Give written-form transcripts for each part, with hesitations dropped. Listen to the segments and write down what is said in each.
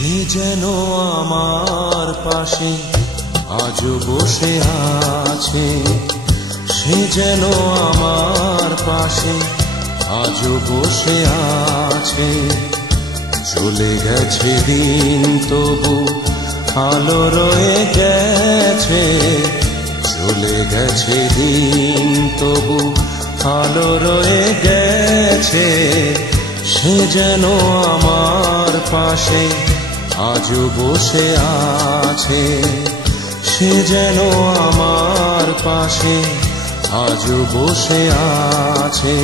সে যেন আমার পাশে আজও বসে আছে, সে যেন আমার পাশে আজও বসে আছে। চলে গেছে দিন তবু আলো রয়ে গেছে, চলে গেছে দিন তবু আলো রয়ে গেছে। সে যেন আমার পাশে আজও বসে আছে, সে যেন আমার পাশে আজও বসে আছে।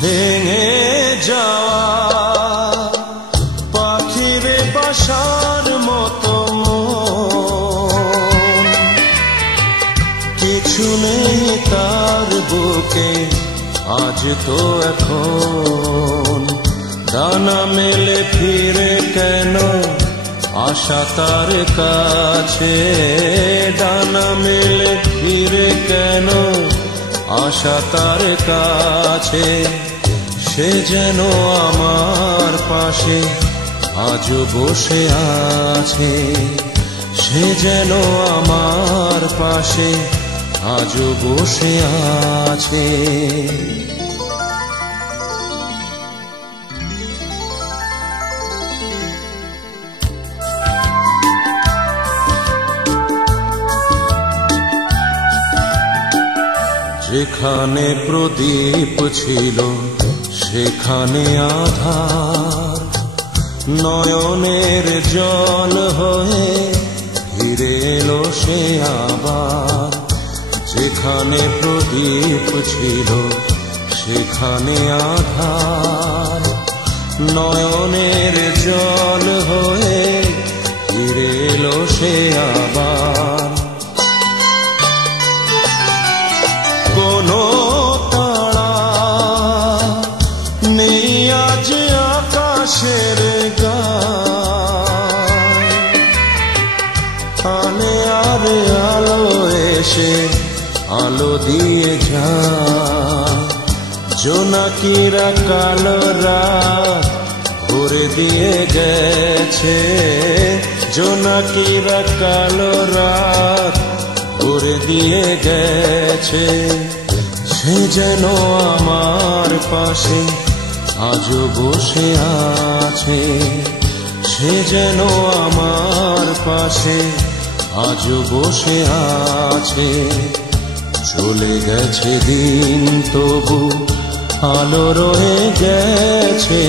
ভেঙে যাওয়া পাখির বাসার মতো কিছু নেই তার বুকে আজ তো এখন। ডানা মেলে ফিরে কেন আশা তার কাছে, ডানা মেলে ফিরে কেন আশা তার কাছে। সে যেন আমার পাশে আজও বসে আছে, সে যেন আমার পাশে আজও বসে আছে। যেখানে প্রদীপ ছিল সেখানে আধার, নয়নের জল হয়ে ফিরে এলো সে আবার। যেখানে প্রদীপ ছিল সেখানে আধার, নয়নের জল হয়ে ফিরে এলো সে আবার। কোনো তারা নেই আজ আকাশের গায়ে, আলে আরে আলো এসে আলো দিয়ে যায়। জোনাকিরা কালো রাত ভরে দিয়ে গেছে, জোনাকিরা কালো রাত ভরে দিয়ে গেছে। সে যেন আমার পাশে আজও বসে আছে, সে যেন আমার পাশে আজও বসে আছে। চলে গেছে দিন তবু আলো রয়ে গেছে,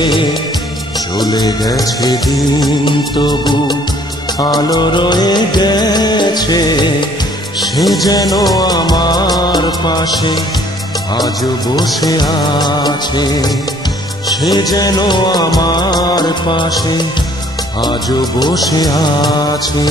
চলে গেছে দিন তবু আলো রয়ে গেছে। সে যেন আমার পাশে আজও বসে আছে, সে যেন আমার পাশে আজও বসে আছে।